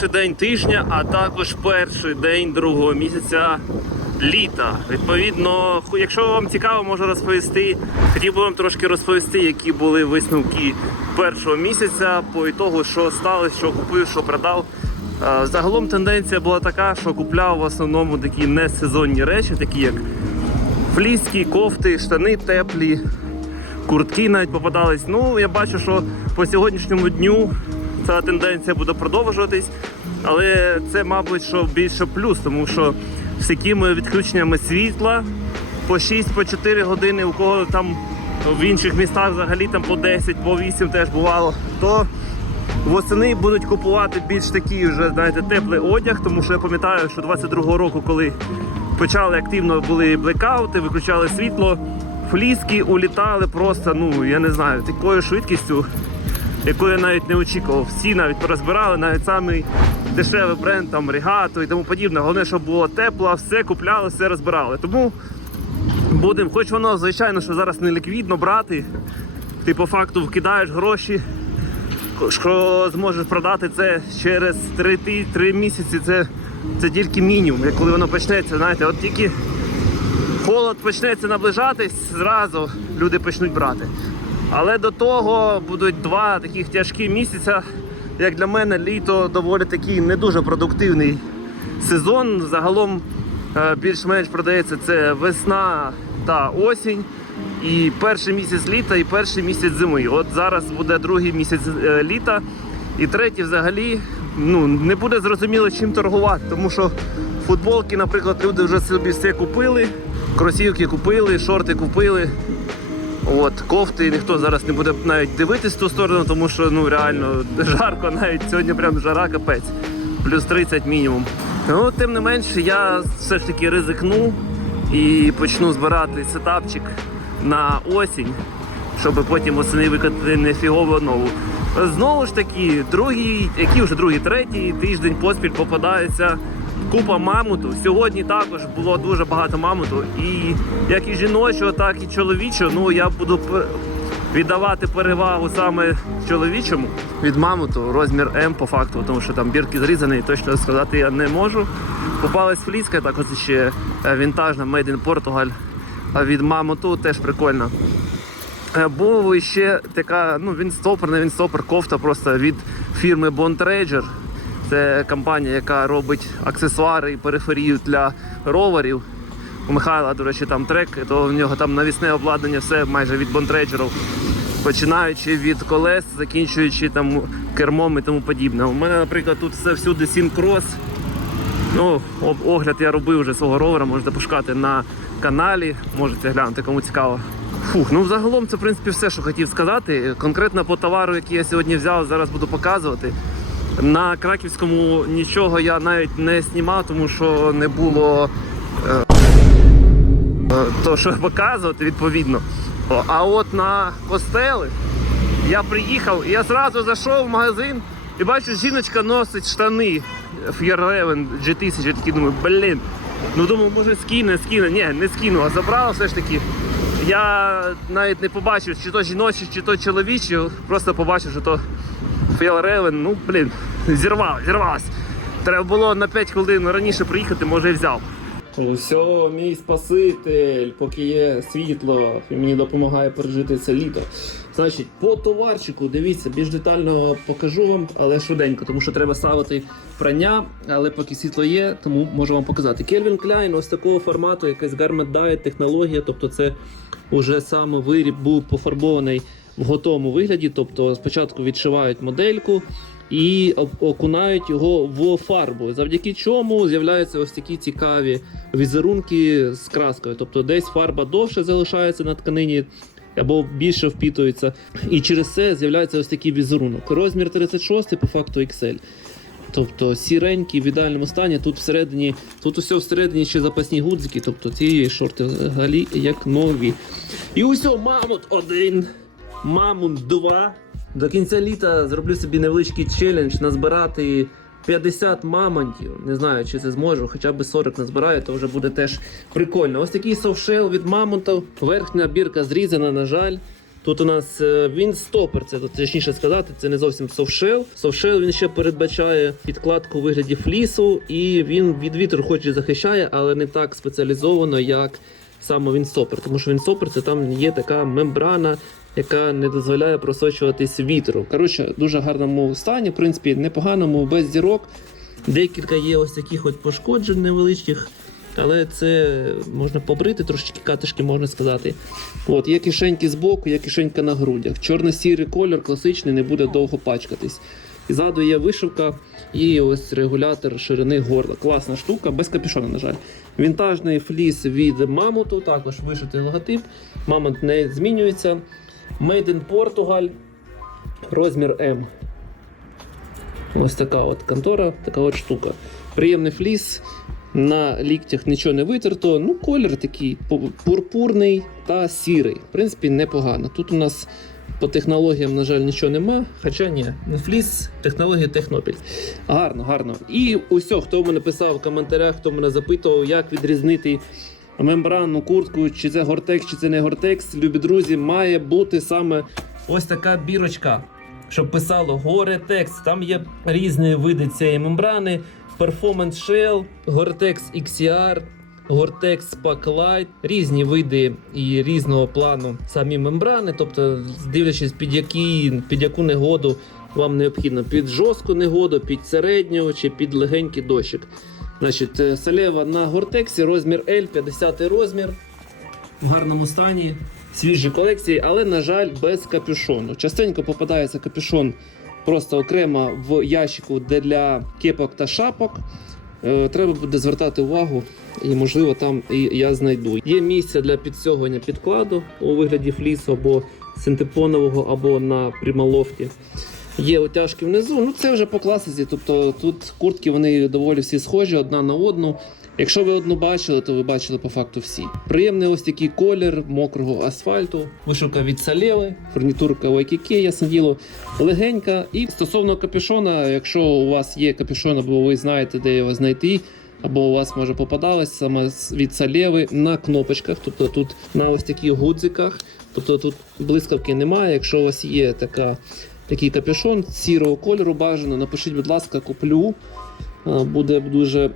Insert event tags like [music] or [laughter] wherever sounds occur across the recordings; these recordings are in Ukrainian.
перший день тижня, а також перший день другого місяця літа. Відповідно, якщо вам цікаво, можу розповісти. Хотів би вам трошки розповісти, які були висновки першого місяця по ітогу, що сталося, що купив, що продав. Е, Загалом тенденція була така, що купляв в основному такі несезонні речі, такі як фліски, кофти, штани теплі, куртки навіть попадались. Ну, я бачу, що по сьогоднішньому дню ця тенденція буде продовжуватись. Але це, мабуть, що більше плюс, тому що з такими відключеннями світла по 6-4 години, у кого там в інших містах взагалі там по 10, по 8 теж бувало, то восени будуть купувати більш такий вже, знаєте, теплий одяг, тому що я пам'ятаю, що 22-го року, коли почали активно були блекаути, виключали світло, фліски улітали просто, ну я не знаю, такою швидкістю, яку я навіть не очікував. Всі навіть порозбирали, навіть самий дешевий бренд, там Регато і тому подібне. Головне, щоб було тепло, все купляли, все розбирали. Тому будемо, хоч воно, звичайно, що зараз не ліквідно брати. Ти по факту вкидаєш гроші, що зможеш продати це через 3, 3 місяці. Це, це тільки мінімум. Коли воно почнеться, знаєте, от тільки холод почнеться наближатись, зразу люди почнуть брати. Але до того будуть два таких тяжкі місяця. Як для мене, літо доволі такий не дуже продуктивний сезон. Загалом е, більш-менш продається це весна та осінь. І перший місяць літа, і перший місяць зими. От зараз буде другий місяць е, літа, і третій взагалі ну, не буде зрозуміло чим торгувати, тому що футболки, наприклад, люди вже собі все купили, кросівки купили, шорти купили. От, кофти ніхто зараз не буде навіть дивитись в ту сторону, тому що ну реально [laughs] жарко, навіть сьогодні прям жара капець. Плюс 30 мінімум. Ну, тим не менш, я все ж таки ризикну і почну збирати сетапчик на осінь, щоб потім восени викатати нефігову нову. Знову ж таки, другий, який вже другий, третій тиждень поспіль попадається купа мамуту. Сьогодні також було дуже багато мамуту. І як і жіночого, так і чоловічого. Ну я буду віддавати перевагу саме чоловічому від мамуту, розмір М по факту, тому що там бірки зрізані, точно сказати я не можу. Попалась фліска, також ще е, вінтажна Made in Portugal. А від мамуту теж прикольно. Е, Був ще така, ну він стопер, не він стопер, кофта просто від фірми Bond Ranger. Це компанія, яка робить аксесуари і периферію для роверів. У Михайла, до речі, там трек, то в нього там навісне обладнання, все майже від бонтрейджерів. Починаючи від колес, закінчуючи там кермом і тому подібне. У мене, наприклад, тут все всюди сінкрос. Ну, огляд я робив вже свого ровера, можете пошукати на каналі, можете глянути, кому цікаво. Фух, ну загалом це в принципі все, що хотів сказати. Конкретно по товару, який я сьогодні взяв, зараз буду показувати. На краківському нічого я навіть не знімав, тому що не було е, е, то, що [laughs] показувати, відповідно. А от на костели я приїхав, я зразу зайшов в магазин і бачу, жіночка носить штани Ф'єревен G1000. Я такий думаю, блін. Ну думаю, може скине, скине. Ні, не скину, а забрала все ж таки. Я навіть не побачив, чи то жіночі, чи то чоловічі, просто побачив, що то Ф'єревен, ну блін, зірвав, зірвалась. Треба було на 5 хвилин раніше приїхати, може і взяв. Усе, мій спаситель, поки є світло, і мені допомагає пережити це літо. Значить, по товарчику, дивіться, більш детально покажу вам, але швиденько, тому що треба ставити прання, але поки світло є, тому можу вам показати. Кельвін Кляйн, ось такого формату, якась Garment Dye технологія, тобто це вже саме виріб був пофарбований в готовому вигляді. Тобто спочатку відшивають модельку і окунають його в фарбу, завдяки чому з'являються ось такі цікаві візерунки з краскою. Тобто десь фарба довше залишається на тканині. Або більше впітується, і через це з'являється ось такий візерунок. Розмір 36 по факту XL. Тобто сіренький в ідеальному стані. Тут всередині, тут усе всередині ще запасні гудзики, тобто ці шорти взагалі як нові. І усьо, мамут один, мамут два. До кінця літа зроблю собі невеличкий челендж назбирати 50 мамонтів. Не знаю, чи це зможу, хоча б 40 назбираю, то вже буде теж прикольно. Ось такий совшел від мамонтів. Верхня бірка зрізана, на жаль. Тут у нас е, він стопер, це точніше сказати, це не зовсім софшел. Софшел він ще передбачає підкладку у вигляді флісу, і він від вітру хоч і захищає, але не так спеціалізовано, як саме він стопер. Тому що він стопер це там є така мембрана, яка не дозволяє просочуватись вітру. Коротше, дуже гарному стані, в принципі, непоганому, без зірок. Декілька є ось таких от пошкоджень невеличких. Але це можна побрити, трошечки катишки можна сказати. От, є кишеньки збоку, є кишенька на грудях. Чорно-сірий колір класичний, не буде довго пачкатись. І ззаду є вишивка і ось регулятор ширини горла. Класна штука, без капюшона, на жаль. Вінтажний фліс від мамуту, також вишитий логотип. Мамонт не змінюється. Made in Portugal, розмір М. Ось така от контора, така от штука. Приємний фліс. На ліктях нічого не витерто. Ну, колір такий пурпурний та сірий. В принципі, непогано. Тут у нас по технологіям, на жаль, нічого нема. Хоча ні, фліс, технологія Технопіль. Гарно, гарно. І усе, хто мене писав в коментарях, хто мене запитував, як відрізнити мембранну куртку, чи це гортекс, чи це не гортекс. Любі друзі, має бути саме ось така бірочка щоб писало Gore-Tex. Там є різні види цієї мембрани: Performance Shell, Gore-Tex XCR, Gore-Tex Light, різні види і різного плану самі мембрани. Тобто, дивлячись під які, під яку негоду вам необхідно під жорстку негоду, під середню чи під легенький дощик. Значить, е, на Гортексі, розмір L, 50 розмір в гарному стані, свіжі колекції, але, на жаль, без капюшону. Частенько попадається капюшон просто окремо в ящику для кепок та шапок. Е, Треба буде звертати увагу, і можливо там і я знайду. Є місце для підсьогування підкладу у вигляді флісу або синтепонового, або на прималофті. Є утяжки внизу. Ну це вже по класиці. Тобто тут куртки вони доволі всі схожі одна на одну. Якщо ви одну бачили, то ви бачили по факту всі. Приємний ось такий колір мокрого асфальту, вишивка від Салєви, фурнітурка YKK, ясне діло, легенька. І стосовно капюшона, якщо у вас є капюшон, або ви знаєте, де його знайти, або у вас може попадалось саме від Салєви на кнопочках, тобто тут на ось таких гудзиках, тобто тут блискавки немає. Якщо у вас є така, такий капюшон сірого кольору, бажано, напишіть, будь ласка, куплю. Буде дуже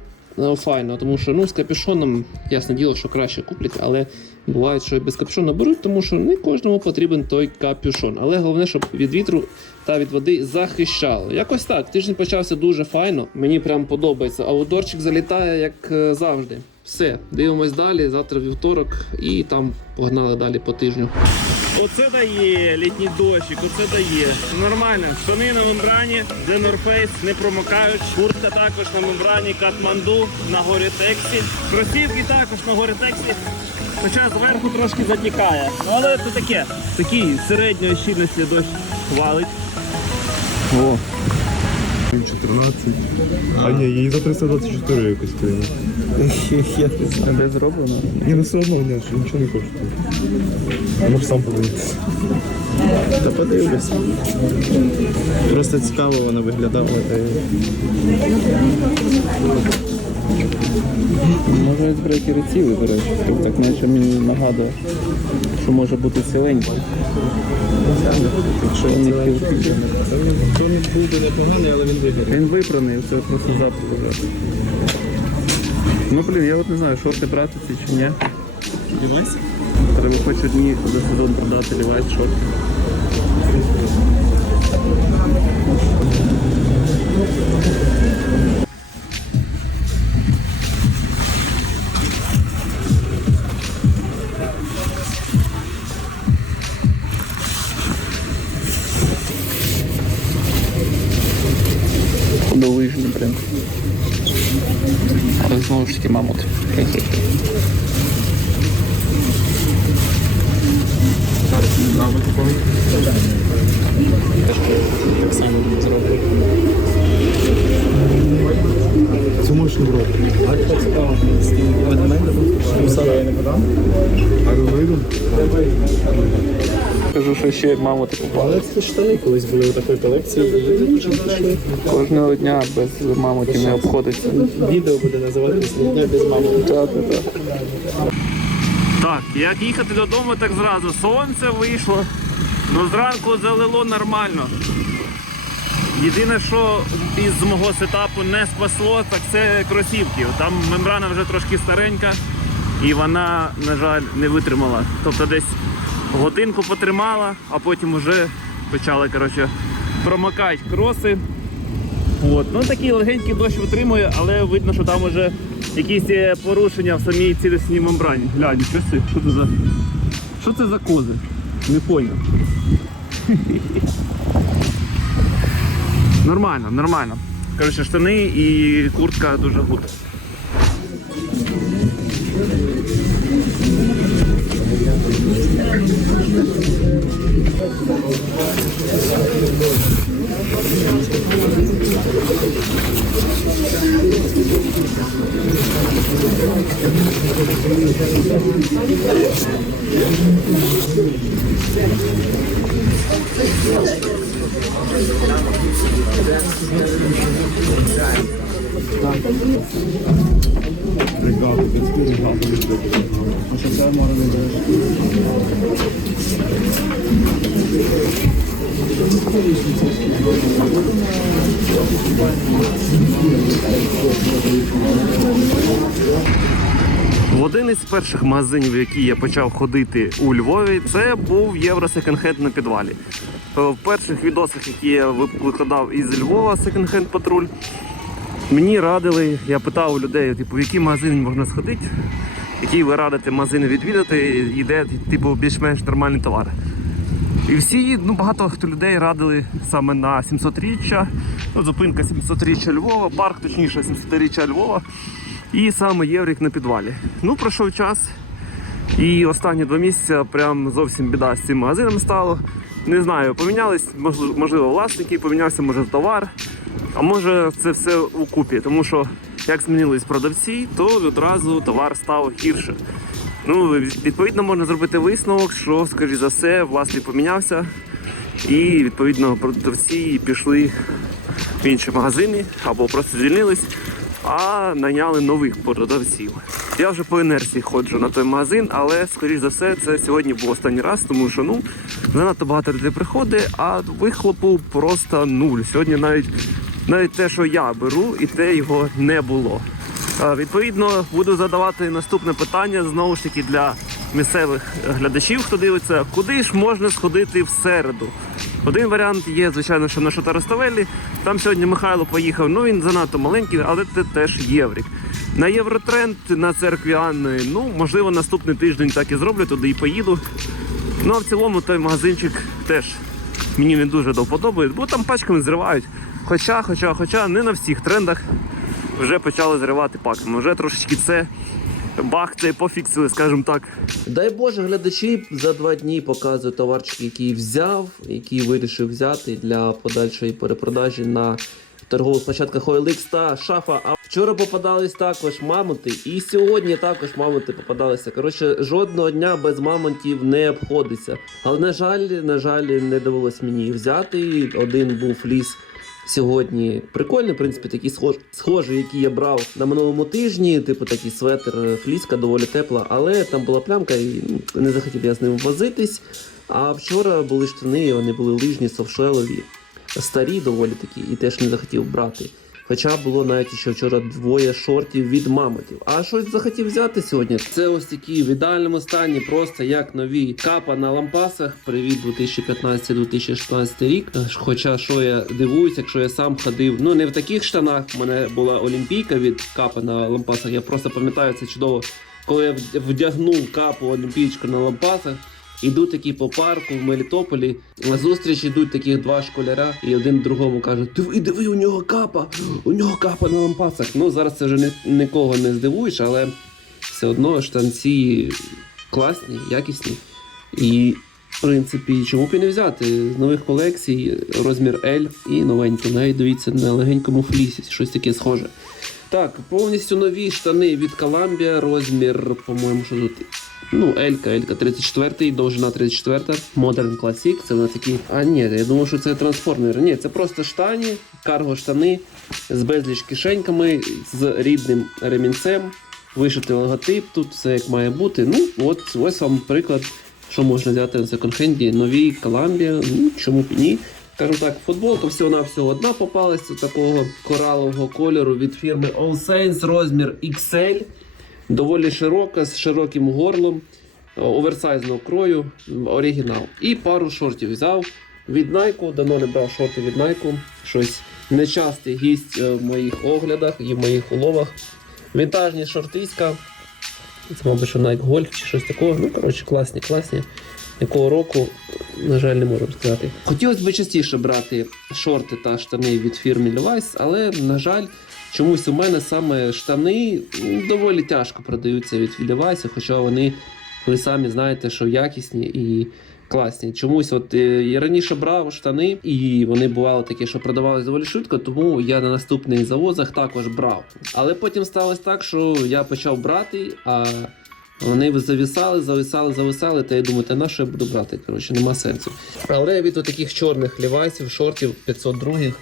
файно, тому що ну, з капюшоном, ясне діло, що краще куплять, але буває, що і без капюшона беруть, тому що не кожному потрібен той капюшон. Але головне, щоб від вітру та від води захищало. Якось так. Тиждень почався дуже файно. Мені прям подобається. Аудорчик залітає, як е, завжди. Все, дивимось далі. Завтра вівторок і там погнали далі по тижню. Оце дає літній дощик, оце дає. Нормально. Штани на мембрані, де Norface, не промокають. Куртка також на мембрані, Катманду на горі Тексі. Кросівки також на горі Тексі. Хоча зверху трошки затікає. Ну, але це таке. Такий середньої щільності дощ валить. О. 14. А ні, її за 324 якось прийняли. Я не знаю, де зроблено. Ні, ну все одно ні, що нічого не коштує. А може сам подивитися. Та подивлюся. Просто цікаво воно виглядало. Та... й- Може брекери ціли, до речі. Так наче мені нагадує, що може бути ціленький. Якщо він не буде непоганий, але він виграє. Він випраний, це просто запах вже. Ну блін, я от не знаю, шорти брати ці чи ні. Дивись. Треба хоч одні за сезон продати лівайт шорти. Кажу, що ще маму таку Але це штани колись були у такої колекції. Кожного дня без мамутів не обходиться. Відео буде називатися «Дня без мами». Так, так, так. Так, як їхати додому, так зразу. Сонце вийшло. Ну зранку залило нормально. Єдине, що із мого сетапу не спасло, так це кросівки. Там мембрана вже трошки старенька і вона, на жаль, не витримала. Тобто десь годинку потримала, а потім вже почали коротше, промокати кроси. От. Ну такий легенький дощ витримує, але видно, що там вже якісь порушення в самій цілісній мембрані. Глянь, що це? Що це за. Що це за кози? Не поняв. [laughs] Нормально, нормально. Коротше, штани і куртка дуже гуд. В один із перших магазинів, в які я почав ходити у Львові, це був Євро секонд-хенд на підвалі. Е, В перших відосах, які я викладав із Львова секонд-хенд патруль, мені радили, я питав у людей, типу, в які магазини можна сходити, які ви радите магазини відвідати, і де типу, більш-менш нормальні товари. І всі, ну багато хто людей радили саме на 700-річчя, ну, зупинка 700-річчя Львова, парк, точніше 700-річчя Львова, і саме Єврік на підвалі. Ну, пройшов час, і останні два місяці прям зовсім біда з цим магазином стало. Не знаю, помінялись, можливо, власники, помінявся може товар, а може це все у купі, тому що як змінились продавці, то одразу товар став гірше. Ну, відповідно, можна зробити висновок, що, скоріш за все, власник помінявся, і відповідно продавці пішли в інші магазини або просто звільнились, а найняли нових продавців. Я вже по інерції ходжу на той магазин, але скоріш за все, це сьогодні був останній раз, тому що ну занадто багато людей приходить, а вихлопу просто нуль. Сьогодні навіть навіть те, що я беру, і те його не було. Відповідно, буду задавати наступне питання знову ж таки для місцевих глядачів, хто дивиться, куди ж можна сходити в середу. Один варіант є, звичайно, що на Шотароставелі. Там сьогодні Михайло поїхав. Ну він занадто маленький, але це теж єврік. На Євротренд на церкві Анни, ну можливо, наступний тиждень так і зроблю, туди і поїду. Ну а в цілому той магазинчик теж мені не дуже до вподоби, бо там пачками зривають. Хоча, хоча, хоча не на всіх трендах вже почали зривати паками. Вже трошечки це цей пофіксили, скажімо так. Дай Боже, глядачі за два дні показують товарчик, який взяв, який вирішив взяти для подальшої перепродажі на торгових площадках OLX та шафа. А вчора попадались також мамонти, і сьогодні також мамонти попадалися. Коротше, жодного дня без мамонтів не обходиться. Але на жаль, на жаль, не довелось мені взяти. Один був ліс. Сьогодні прикольний, в принципі, такі схож, які я брав на минулому тижні, типу такий светр, е, фліска доволі тепла, але там була плямка і не захотів я з ним возитись. А вчора були штани, вони були лижні, совшелові, старі доволі такі, і теж не захотів брати. Хоча було навіть ще вчора двоє шортів від мамотів. А щось захотів взяти сьогодні. Це ось такі в ідеальному стані, просто як нові капа на лампасах. Привіт 2015-2016 рік. Хоча що я дивуюсь, якщо я сам ходив, ну не в таких штанах. У мене була олімпійка від капа на лампасах. Я просто пам'ятаю це чудово. Коли я вд- вдягнув капу олімпійчку на лампасах, Іду такі по парку в Мелітополі. На зустріч йдуть таких два школяра, і один другому каже: Диви, диви, у нього капа! У нього капа на лампасах. Ну зараз це вже ні, нікого не здивуєш, але все одно штанці класні, якісні. І, в принципі, чому б і не взяти? З нових колекцій розмір L і новенький. Навіть дивіться на легенькому флісі, щось таке схоже. Так, повністю нові штани від Columbia, розмір, по-моєму, що тут. Ну, Елька, Елька 34, довжина 34, Modern Classic, це на такі. А ні, я думав, що це трансформер. Ні, це просто штані, карго штани з безліч кишеньками, з рідним ремінцем, вишитий логотип, тут все як має бути. Ну, от ось вам приклад що можна взяти на секонд-хенді? Нові Columbia, ну чому б ні. Скажімо так, футболка всього-навсього одна попалася такого коралового кольору від фірми All Saints, розмір XL. Доволі широка, з широким горлом, е, оверсайзного крою, оригінал. І пару шортів взяв від Nike. Давно не брав шорти від Nike. Щось нечастий гість е, в моїх оглядах і в моїх уловах. Вінтажні шортиська. Це, мабуть, що Nike Golf чи щось такого. Ну, коротше, класні, класні. Якого року, на жаль, не можу сказати. Хотілося б частіше брати шорти та штани від фірми Levi's, але, на жаль, чомусь у мене саме штани доволі тяжко продаються від Levi's, хоча вони, ви самі знаєте, що якісні і класні. Чомусь, от е, я раніше брав штани, і вони бували такі, що продавалися доволі швидко, тому я на наступних завозах також брав. Але потім сталося так, що я почав брати, а вони зависали, зависали, зависали, та я думаю, та на що я буду брати? Коротше, нема сенсу. Але від таких чорних лівайсів, шортів 502, е,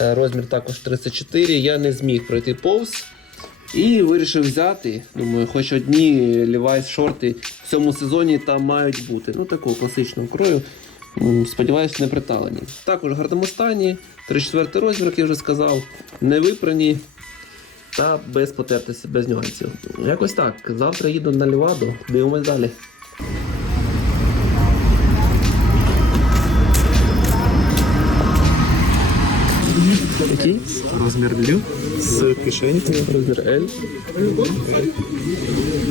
розмір також 34, я не зміг пройти повз. І вирішив взяти. Думаю, хоч одні Levi's шорти в цьому сезоні там мають бути. Ну, такого класичного крою. Сподіваюсь, не приталені. Також в гарному стані, 34 розмір, як я вже сказав, не випрані та без потертості, без нюансів. Якось так. Завтра їду на Ліваду, дивимось далі. Розмір L з кишенькою. Розмір L.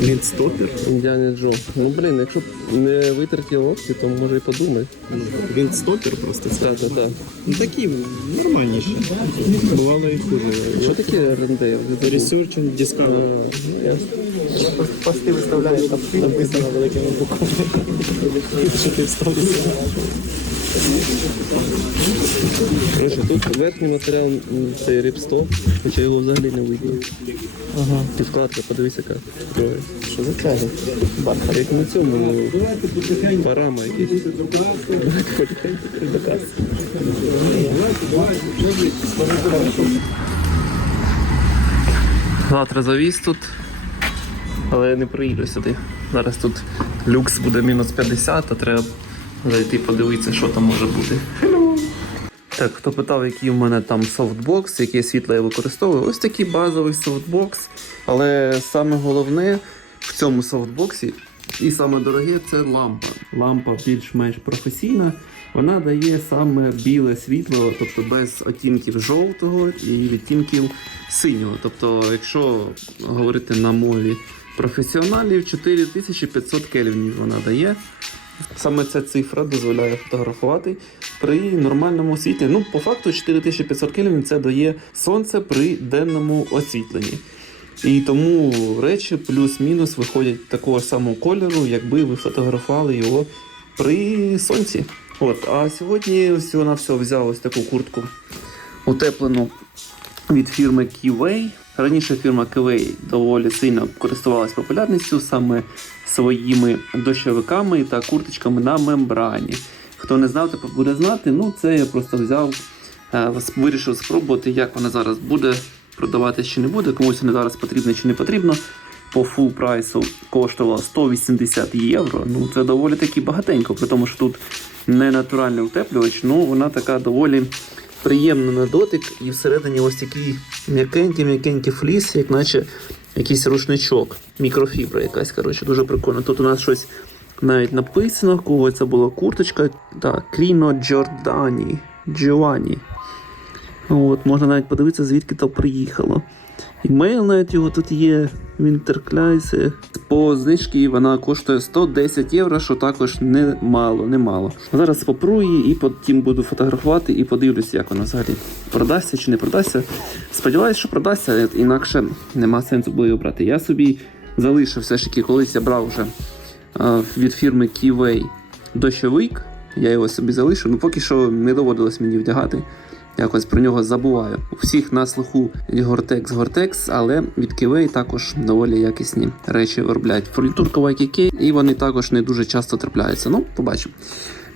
Лінстопер. Індіана Джо. Ну блін, якщо не витерті локті, то може і подумай. Лінстопер просто. Так, так, так. Ну такі нормальніші. Бувало і хуже. Що таке рендейл? Research and Discover. Пости виставляють, там написано великими буквами. Що ти Короче, тут верхній матеріал м, це ріпстоп, хоча його взагалі не видно. Ага. І вкладка, подивись, яка троє. Що за тяги? Бархат. Як на цьому ну, парама якісь. Завтра завіз тут, але не приїду сюди. Зараз тут люкс буде мінус 50, а треба зайти подивитися, що там може бути. Так, хто питав, який у мене там софтбокс, яке світло я використовую, ось такий базовий софтбокс. Але саме головне в цьому софтбоксі і саме дороге це лампа. Лампа більш-менш професійна. Вона дає саме біле світло, тобто без оттінків жовтого і відтінків синього. Тобто, якщо говорити на мові професіоналів, 4500 кельвінів вона дає. Саме ця цифра дозволяє фотографувати при нормальному світлі. Ну, по факту, 4500 кельвін це дає сонце при денному освітленні. І тому речі плюс-мінус виходять такого самого кольору, якби ви фотографували його при сонці. От, а сьогодні всього на все взяв ось таку куртку утеплену від фірми Keyway. Раніше фірма Keyway доволі сильно користувалась популярністю саме своїми дощовиками та курточками на мембрані. Хто не знав, тепер буде знати. Ну, це я просто взяв, е, вирішив спробувати, як вона зараз буде продаватися чи не буде, комусь вона зараз потрібно чи не потрібно. По фул прайсу коштувала 180 євро. Ну це доволі таки багатенько, при тому, що тут не натуральний утеплювач, ну вона така доволі приємна на дотик, і всередині ось такий м'якенький, м'якенький фліс, як наче якийсь рушничок, мікрофібра якась, коротше, дуже прикольно. Тут у нас щось навіть написано, кого це була курточка. Так, Кріно Джордані. Джованні. От, можна навіть подивитися, звідки то приїхало. Імейл навіть його тут є. Вінтеркляйсе. По знижці вона коштує 110 євро, що також не мало, не мало. Зараз попру її і потім буду фотографувати і подивлюся, як вона взагалі продасться чи не продасться. Сподіваюсь, що продасться, інакше нема сенсу було її брати. Я собі залишив все ж таки, колись я брав вже від фірми Keyway дощовик. Я його собі залишив, ну поки що не доводилось мені вдягати. Якось про нього забуваю. У всіх на слуху Гортекс Гортекс, але від Ківей також доволі якісні речі виробляють. Фурнітурка YKK, і вони також не дуже часто трапляються. Ну, побачимо.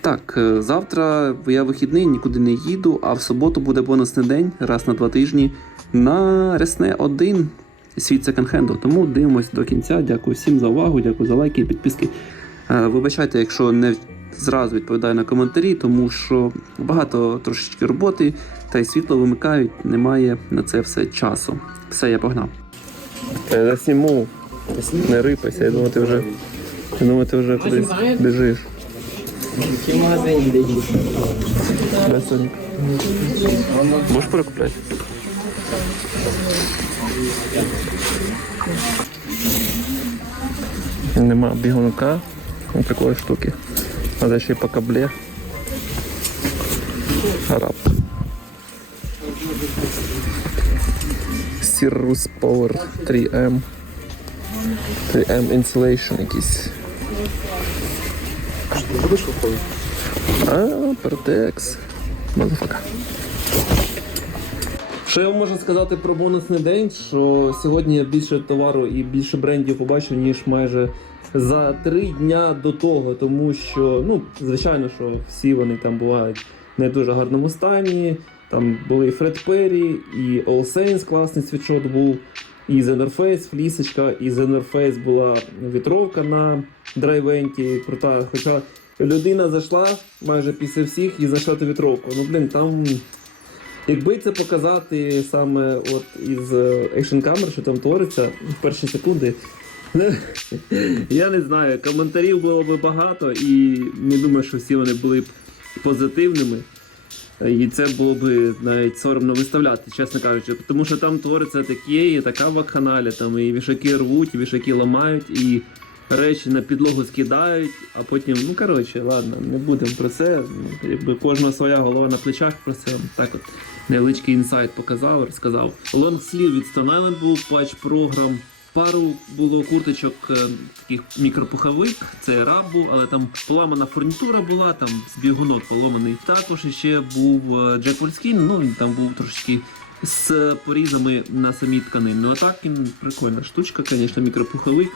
Так, е, завтра я вихідний, нікуди не їду, а в суботу буде бонусний день раз на два тижні на Ресне 1 світ секонд-хенду. Тому дивимось до кінця. Дякую всім за увагу, дякую за лайки і підписки. Е, Вибачайте, якщо не зразу відповідаю на коментарі, тому що багато трошечки роботи, та й світло вимикають, немає на це все часу. Все, я погнав. Я засніму. Не рипайся, я думаю, ти вже. Я думаю, ти вже кудись біжиш. В магазині? Можеш перекупляти? Нема бігунка. Такої штуки. Надо ще по кабле. Араб. Cirrus Power 3M. 3M Insulation якийсь. А, Pertex. Мазафака. Що я вам можу сказати про бонусний день? Що сьогодні я більше товару і більше брендів побачив, ніж майже за три дня до того, тому що, ну, звичайно, що всі вони там бувають не дуже гарному стані. Там були і Фред Перрі, і All Saints класний світшот був, і The North Face, флісочка, і The North Face була вітровка на драйвенті, крута. Хоча людина зайшла майже після всіх і знайшла ту вітровку. Ну, блін, там Якби це показати саме от із е, Action Camera, що там твориться в перші секунди. [laughs] Я не знаю, коментарів було б багато, і не думаю, що всі вони були б позитивними. І це було б навіть соромно виставляти, чесно кажучи. Тому що там твориться таке, і така вакханалія, там і вішаки рвуть, і вішаки ламають, і речі на підлогу скидають, а потім, ну коротше, ладно, не будемо про це. Якби кожна своя голова на плечах про це. Так от невеличкий інсайт показав, розказав. Лонгслів від Stone Island був патч програм. Пару було курточок е, таких мікропуховик, це рабу, але там поламана фурнітура була, там збігунок поламаний. Також ще був е, Джек ну він там був трошечки з порізами на самій тканині. Ну а так прикольна штучка, звісно, мікропуховик.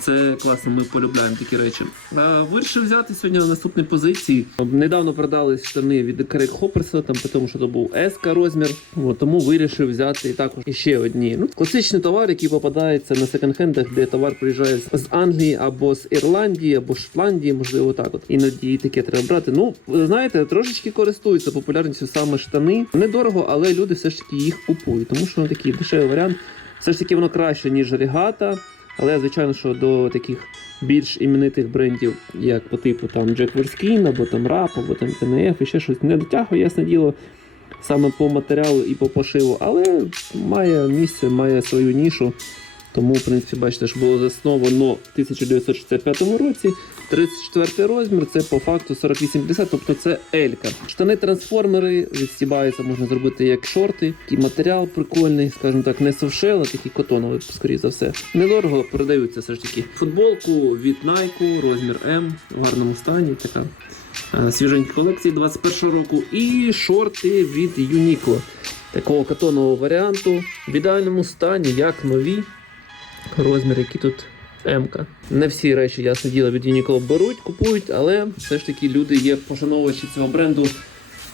Це класно, ми полюбляємо такі речі. А, вирішив взяти сьогодні на наступній позиції. Недавно продали штани від Крейг Хопперса, там тому, що це був S розмір. От, тому вирішив взяти також іще одні. Ну, класичний товар, який попадається на секонд-хендах, де товар приїжджає з- Англії або з Ірландії, або Шотландії, можливо, так от. Іноді і таке треба брати. Ну, знаєте, трошечки користуються популярністю саме штани. Недорого, але люди все ж таки їх купують, тому що вони такий дешевий варіант. Все ж таки воно краще, ніж регата. Але звичайно, що до таких більш іменитих брендів, як по типу там Jack Wolfskin, або там Rap, або там TNF, і ще щось не дотягує, ясне діло, саме по матеріалу і по пошиву, але має місце, має свою нішу. Тому, в принципі, бачите, що було засновано в 1965 році. 34 розмір, це по факту 48,50, тобто це Елька. Штани трансформери відстібаються, можна зробити як шорти. Такий матеріал прикольний, скажімо так, не совшел, а такий котоновий, скоріше за все. Недорого продаються все ж таки. Футболку від Nike, розмір М, в гарному стані. Така е, свіженькі колекції 21 року. І шорти від Uniqlo. Такого катонового варіанту. В ідеальному стані, як нові. Розмір, який тут М-ка. Не всі речі, ясне діло, від Uniqlo беруть, купують, але все ж таки люди є пошановувачі цього бренду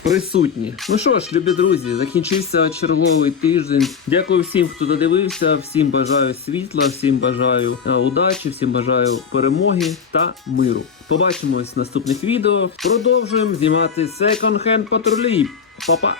присутні. Ну що ж, любі друзі, закінчився черговий тиждень. Дякую всім, хто додивився. Всім бажаю світла, всім бажаю е, удачі, всім бажаю перемоги та миру. Побачимось в наступних відео. Продовжуємо знімати секонд-хенд патрулі. Па-па!